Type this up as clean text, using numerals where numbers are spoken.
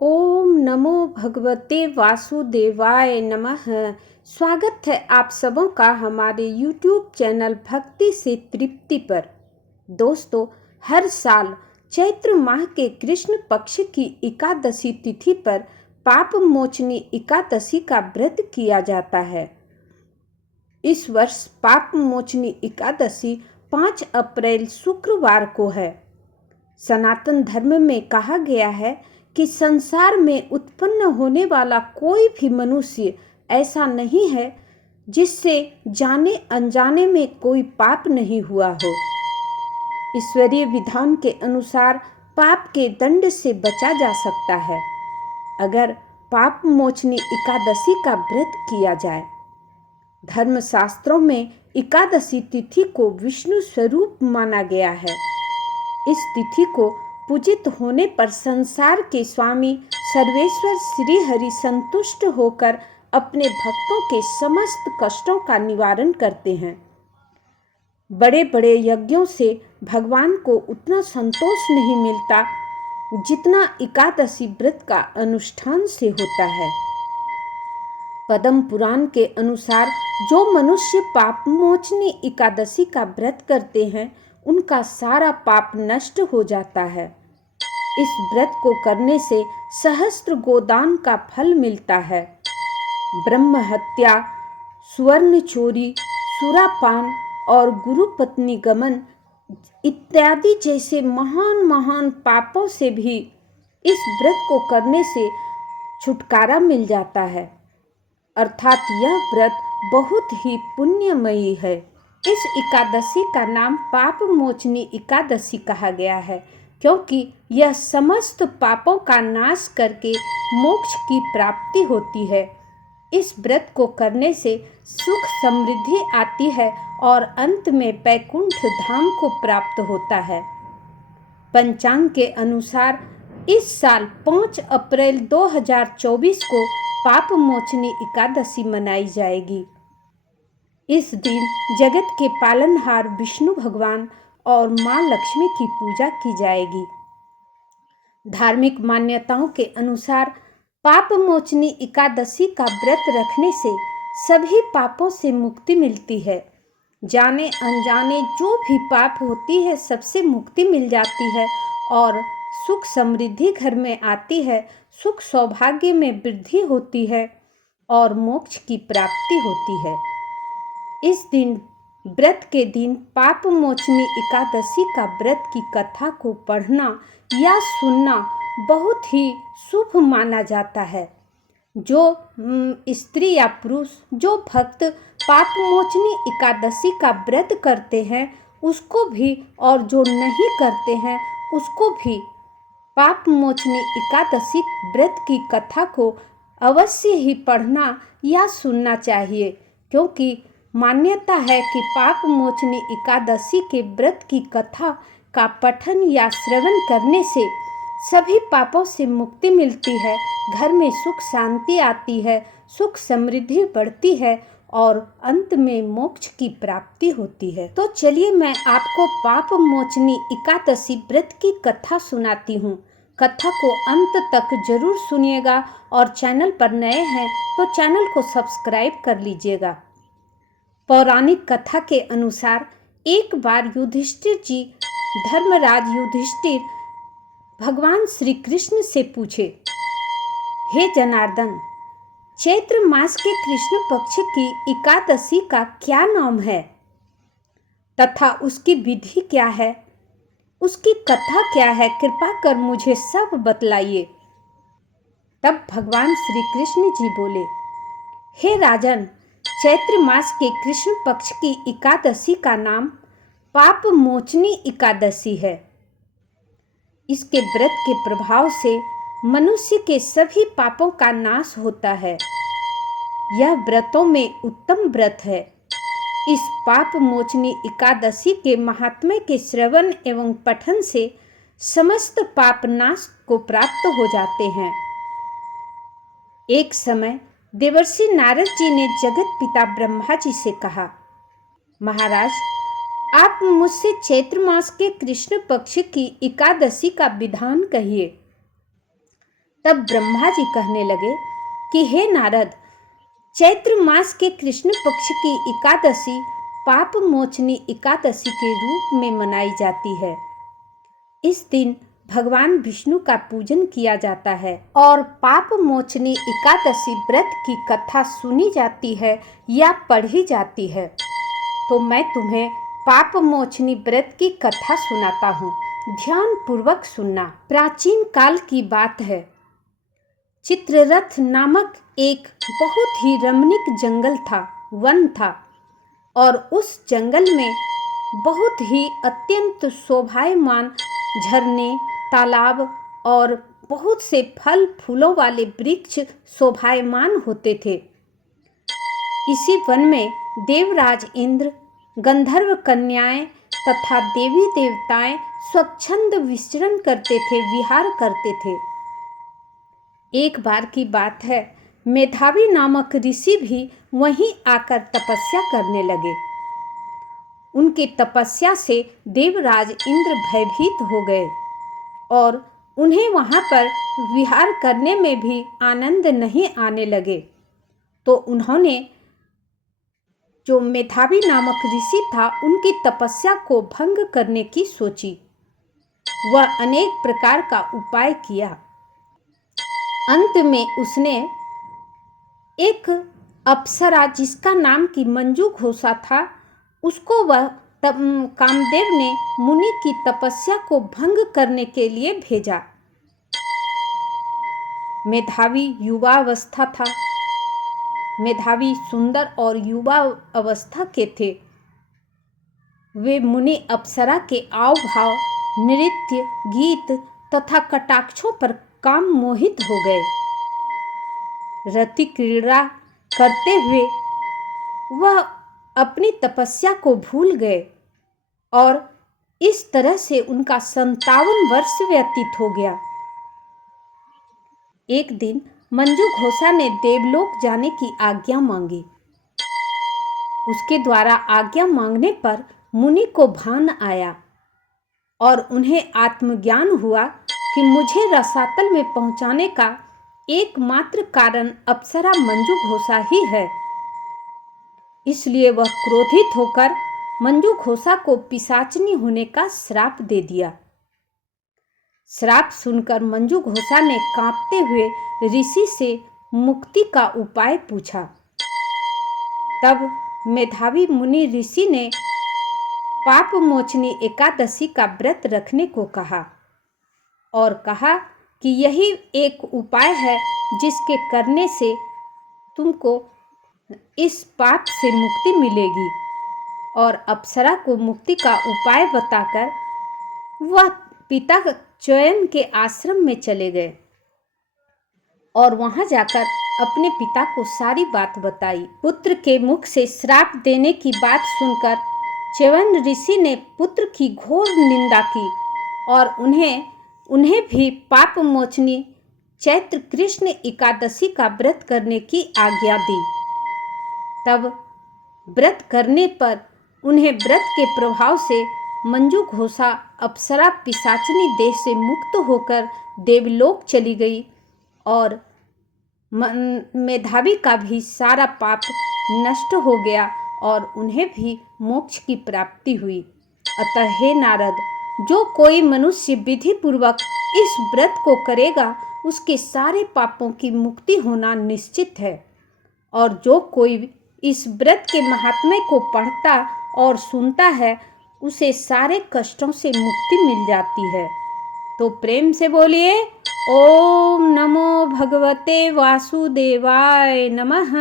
ओम नमो भगवते वासुदेवाय नमः। स्वागत है आप सबों का हमारे YouTube चैनल भक्ति से तृप्ति पर। दोस्तों, हर साल चैत्र माह के कृष्ण पक्ष की एकादशी तिथि पर पाप मोचनी एकादशी का व्रत किया जाता है। इस वर्ष पाप मोचनी एकादशी 5 अप्रैल शुक्रवार को है। सनातन धर्म में कहा गया है कि संसार में उत्पन्न होने वाला कोई भी मनुष्य ऐसा नहीं है जिससे जाने अनजाने में कोई पाप नहीं हुआ हो। ईश्वरीय विधान के अनुसार पाप के दंड से बचा जा सकता है अगर पाप मोचनी एकादशी का व्रत किया जाए। धर्मशास्त्रों में एकादशी तिथि को विष्णु स्वरूप माना गया है। इस तिथि को पूजित होने पर संसार के स्वामी सर्वेश्वर श्री हरि संतुष्ट होकर अपने भक्तों के समस्त कष्टों का निवारण करते हैं। बड़े बड़े यज्ञों से भगवान को उतना संतोष नहीं मिलता जितना एकादशी व्रत का अनुष्ठान से होता है। पद्म पुराण के अनुसार जो मनुष्य पाप मोचनी एकादशी का व्रत करते हैं उनका सारा पाप नष्ट हो जाता है। इस व्रत को करने से सहस्त्र गोदान का फल मिलता है। ब्रह्म हत्या, सुवर्ण चोरी, सुरापान और गुरु पत्नी गमन इत्यादि जैसे महान महान पापों से भी इस व्रत को करने से छुटकारा मिल जाता है। अर्थात यह व्रत बहुत ही पुण्यमयी है। इस एकादशी का नाम पाप मोचनी एकादशी कहा गया है क्योंकि यह समस्त पापों का नाश करके मोक्ष की प्राप्ति होती है। इस व्रत को करने से सुख समृद्धि आती है और अंत में वैकुंठ धाम को प्राप्त होता है। पंचांग के अनुसार इस साल 5 अप्रैल 2024 को पाप मोचनी एकादशी मनाई जाएगी। इस दिन जगत के पालनहार विष्णु भगवान और मां लक्ष्मी की पूजा की जाएगी। धार्मिक मान्यताओं के अनुसार पाप मोचनी एकादशी का व्रत रखने से सभी पापों से मुक्ति मिलती है। जाने अनजाने जो भी पाप होती है सबसे मुक्ति मिल जाती है और सुख समृद्धि घर में आती है, सुख सौभाग्य में वृद्धि होती है और मोक्ष की प्राप्ति होती है। इस दिन व्रत के दिन पाप मोचनी एकादशी का व्रत की कथा को पढ़ना या सुनना बहुत ही शुभ माना जाता है। जो स्त्री या पुरुष जो भक्त पाप मोचनी एकादशी का व्रत करते हैं उसको भी और जो नहीं करते हैं उसको भी पाप मोचनी एकादशी व्रत की कथा को अवश्य ही पढ़ना या सुनना चाहिए क्योंकि मान्यता है कि पाप मोचनी एकादशी के व्रत की कथा का पठन या श्रवण करने से सभी पापों से मुक्ति मिलती है, घर में सुख शांति आती है, सुख समृद्धि बढ़ती है और अंत में मोक्ष की प्राप्ति होती है। तो चलिए मैं आपको पाप मोचनी एकादशी व्रत की कथा सुनाती हूँ। कथा को अंत तक जरूर सुनिएगा और चैनल पर नए हैं तो चैनल को सब्सक्राइब कर लीजिएगा। पौराणिक कथा के अनुसार एक बार युधिष्ठिर जी धर्मराज युधिष्ठिर भगवान श्री कृष्ण से पूछे, हे जनार्दन, चैत्र मास के कृष्ण पक्ष की एकादशी का क्या नाम है तथा उसकी विधि क्या है, उसकी कथा क्या है, कृपा कर मुझे सब बतलाइए। तब भगवान श्री कृष्ण जी बोले, हे राजन, चैत्र मास के कृष्ण पक्ष की एकादशी का नाम पाप मोचनी एकादशी है। इसके व्रत के प्रभाव से मनुष्य के सभी पापों का नाश होता है। यह व्रतों में उत्तम व्रत है। इस पाप मोचनी एकादशी के महात्म्य के श्रवण एवं पठन से समस्त पाप नाश को प्राप्त हो जाते हैं। एक समय देवर्षि नारद जी ने जगत पिता ब्रह्मा जी से कहा, महाराज, आप मुझसे चैत्र मास के कृष्ण पक्ष की एकादशी का विधान कहिए। तब ब्रह्मा जी कहने लगे कि हे नारद, चैत्र मास के कृष्ण पक्ष की एकादशी पाप मोचनी एकादशी के रूप में मनाई जाती है। इस दिन भगवान विष्णु का पूजन किया जाता है और पाप मोचनी एकादशी व्रत की कथा सुनी जाती है या पढ़ी जाती है। तो मैं तुम्हें पाप मोचनी व्रत की कथा सुनाता हूँ, ध्यान पूर्वक सुनना। प्राचीन काल की बात है। चित्ररथ नामक एक बहुत ही रमणीक जंगल था, वन था, और उस जंगल में बहुत ही अत्यंत शोभायमान झरने, तालाब और बहुत से फल फूलों वाले वृक्ष शोभायमान होते थे। इसी वन में देवराज इंद्र, गंधर्व कन्याएं तथा देवी देवताएं स्वच्छंद विचरण करते थे, विहार करते थे। एक बार की बात है, मेधावी नामक ऋषि भी वहीं आकर तपस्या करने लगे। उनकी तपस्या से देवराज इंद्र भयभीत हो गए और उन्हें वहां पर विहार करने में भी आनंद नहीं आने लगे। तो उन्होंने, जो मेधावी नामक ऋषि था, उनकी तपस्या को भंग करने की सोची। वह अनेक प्रकार का उपाय किया। अंत में उसने एक अप्सरा जिसका नाम की मंजू घोषा था, उसको वह कामदेव ने मुनि की तपस्या को भंग करने के लिए भेजा। मेधावी युवा अवस्था था, मेधावी सुंदर और युवा अवस्था के थे। वे मुनि अप्सरा के आव भाव, नृत्य, गीत तथा कटाक्षों पर काम मोहित हो गए। रति क्रीड़ा करते हुए वह अपनी तपस्या को भूल गए और इस तरह से उनका 57 वर्ष व्यतीत हो गया। एक दिन मंजू घोषा ने देवलोक जाने की आज्ञा मांगी। उसके द्वारा आज्ञा मांगने पर मुनि को भान आया और उन्हें आत्मज्ञान हुआ कि मुझे रसातल में पहुंचाने का एकमात्र कारण अप्सरा मंजू घोषा ही है। इसलिए वह क्रोधित होकर मंजू घोषा को पिशाचनी होने का श्राप दे दिया। श्राप सुनकर मंजू घोषा ने कांपते हुए ऋषि से मुक्ति का उपाय पूछा। तब मेधावी मुनि ऋषि ने पाप मोचनी एकादशी का व्रत रखने को कहा और कहा कि यही एक उपाय है जिसके करने से तुमको इस पाप से मुक्ति मिलेगी। और अप्सरा को मुक्ति का उपाय बताकर वह पिता च्यवन के आश्रम में चले गए और वहां जाकर अपने पिता को सारी बात बताई। पुत्र के मुख से श्राप देने की बात सुनकर च्यवन ऋषि ने पुत्र की घोर निंदा की और उन्हें भी पाप मोचनी चैत्र कृष्ण एकादशी का व्रत करने की आज्ञा दी। तब व्रत करने पर उन्हें व्रत के प्रभाव से मंजू घोषा अप्सरा पिशाचनी देह से मुक्त होकर देवलोक चली गई और मेधावी का भी सारा पाप नष्ट हो गया और उन्हें भी मोक्ष की प्राप्ति हुई। अतः हे नारद, जो कोई मनुष्य विधि पूर्वक इस व्रत को करेगा उसके सारे पापों की मुक्ति होना निश्चित है। और जो कोई इस व्रत के महात्म्य को पढ़ता और सुनता है उसे सारे कष्टों से मुक्ति मिल जाती है। तो प्रेम से बोलिए ओम नमो भगवते वासुदेवाय नमः।